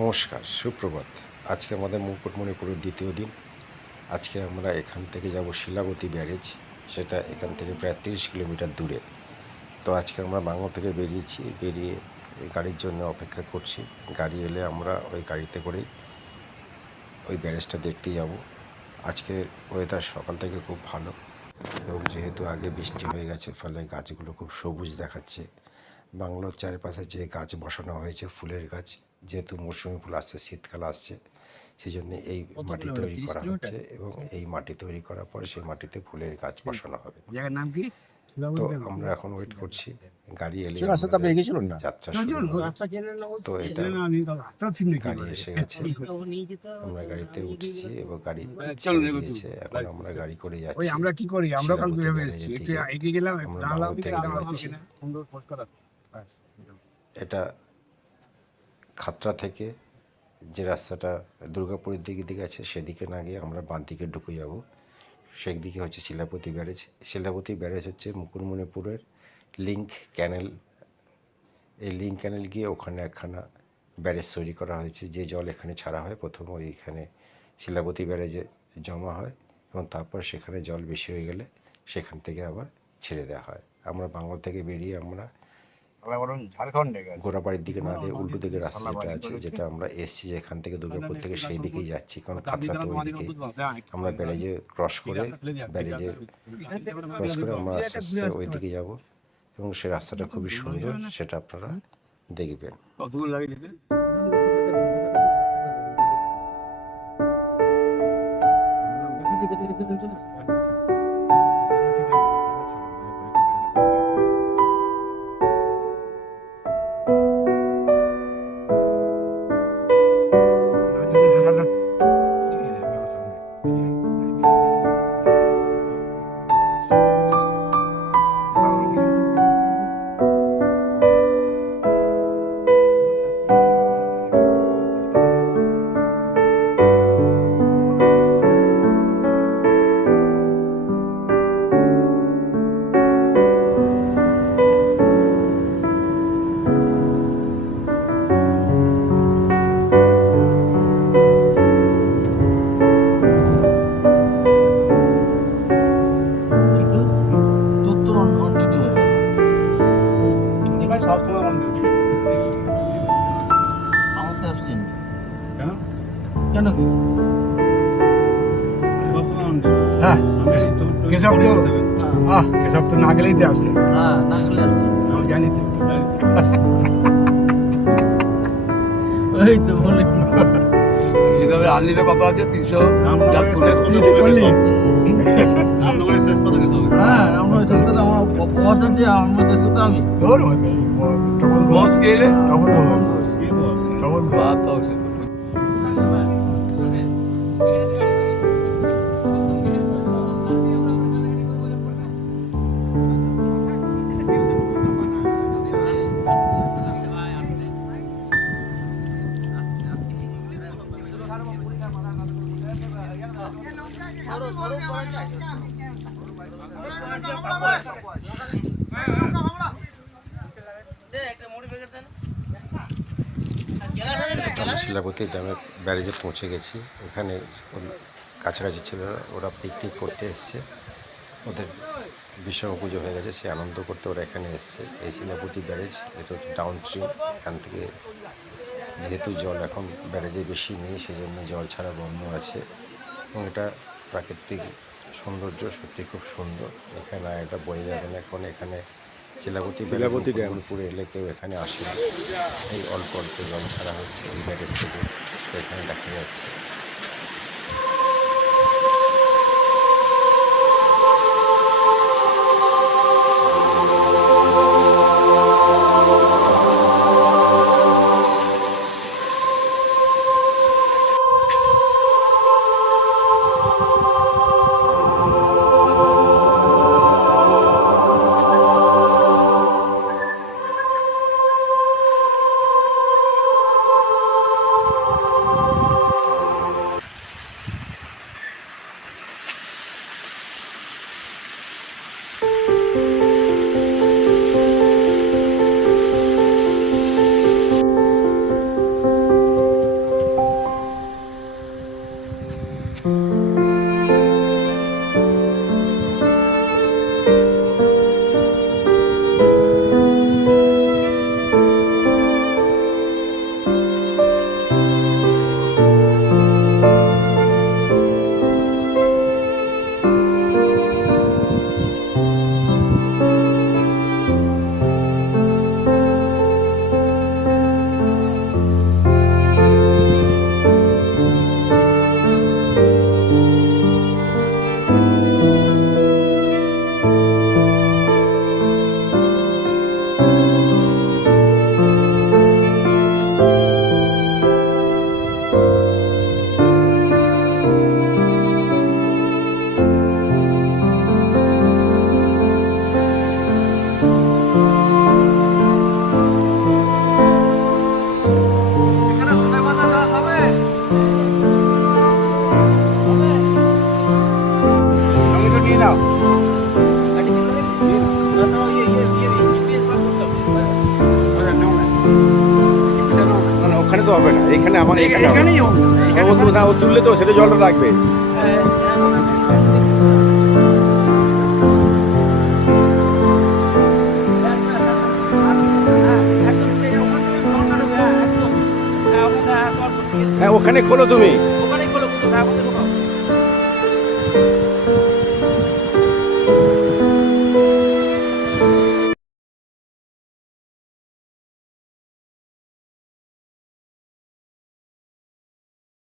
নমস্কার, সুপ্রভাত। আজকে আমাদের মুকুটমণিপুরের দ্বিতীয় দিন। আজকে আমরা এখান থেকে যাব শিলাবতী ব্যারেজ। সেটা এখান থেকে প্রায় তিরিশ কিলোমিটার দূরে। তো আজকে আমরা বাংলা থেকে বেরিয়েছি, বেরিয়ে গাড়ির জন্য অপেক্ষা করছি। গাড়ি এলে আমরা ওই গাড়িতে করেই ওই ব্যারেজটা দেখতে যাব। আজকে ওয়েদার সকাল থেকে খুব ভালো এবং যেহেতু আগে বৃষ্টি হয়ে গেছে, ফলে গাছগুলো খুব সবুজ দেখাচ্ছে। বাংলোর চারিপাশে যে গাছ বসানো হয়েছে, ফুলের গাছ যেহেতু মৌসুমি ফুল আসছে শীতকাল আসছে সেই জন্য এই মাটি তৈরি করা হচ্ছে এবং এই মাটি তৈরি করার পরে সেই মাটিতে ফুলের গাছ বসানো হবে। জায়গার নাম কি? তো আমরা এখন ওয়েট করছি গাড়ি এলে না? যাত্রা তো এটা গাড়ি এসে গেছে। আমরা গাড়িতে উঠেছি এবং গাড়ি চলো, এখন আমরা গাড়ি করে ওই যাচ্ছি। আমরা কি করি? আমরা কাল শিলাবতী এসেছি। একটু এগিয়ে গেলাম দাঁড়ালাম দাঁড়ালাম সুন্দর পোস্ট করা। এটা খাতড়া থেকে যে রাস্তাটা দুর্গাপুরের দিকে দিকে আছে, সেদিকে না গিয়ে আমরা বাঁ দিকে ঢুকে যাব। সেদিকে হচ্ছে শিলাপতি ব্যারেজ। শিলাপতি ব্যারেজ হচ্ছে মুকুটমণিপুরের লিঙ্ক ক্যানেল। এই লিঙ্ক ক্যানেল গিয়ে ওখানে একখানা ব্যারেজ তৈরি করা হয়েছে, যে জল এখানে ছাড়া হয়। প্রথম ওইখানে শিলাপতি ব্যারেজে জমা হয় এবং তারপর সেখানে জল বেশি হয়ে গেলে সেখান থেকে আবার ছেড়ে দেওয়া হয়। আমরা বাংলা থেকে বেরিয়ে আমরা গোড়াবাড়ির দিকে না দিয়ে উল্টো দিকে রাস্তা যেটা আছে যেটা আমরা এসছি যেখান থেকে দুর্গাপুর থেকে সেই দিকেই যাচ্ছি কারণ খাতড়া তো ওই দিকে আমরা ব্যারেজে ক্রস করে ব্যারেজে ক্রস করে আমরা আস্তে আস্তে ওই দিকে যাব এবং সেই রাস্তাটা খুবই সুন্দর সেটা আপনারা দেখবেন কতগুলো লাগে কেন? কি? ডিউটি হ্যাঁ আমি তো না গেলেই তো আসছে। হ্যাঁ না গেলে অ্যাবসেন্ট আমি জানি তো। ওই তো। বলে যেভাবে আনলিতে কত আছে? তিনশো? চল্লিশ। হ্যাঁ আমরা শেষ করতে আমার বস আছে আমরা শেষ করতে আমি। তোর বস? কে? রে ডবল বস বস? ডবল বস। শিলাপতি ড্যামের ব্যারেজে পৌঁছে গেছি। এখানে কাছাকাছি ছিল ওরা পিকনিক করতে এসছে। ওদের বিশ্বকর্মা পুজো হয়ে গেছে সে আনন্দ করতে ওরা এখানে এসছে। এই শিলাপতি ব্যারেজ, এটা হচ্ছে ডাউন স্ট্রিম এখান থেকে যেহেতু জল এখন ব্যারেজে বেশি নেই সেই জন্য জল ছাড়া বন্ধ আছে। এবং এটা প্রাকৃতিক সৌন্দর্য সত্যি খুব সুন্দর। এখানে এটা বয়ে যাবে না এখন এখানে শিলাপতি শিলাপতি ড্যামপুরে এলে কেউ এখানে আসে এই অল্প অল্প জল ছাড়া হচ্ছে এই ব্যারেজ থেকে এখানে দেখা যাচ্ছে। এখানে আমার এখানে। এখানেই হোক ও না ও তুললে তো সেটা জলটা রাখবে হ্যাঁ ওখানে খোলো তুমি।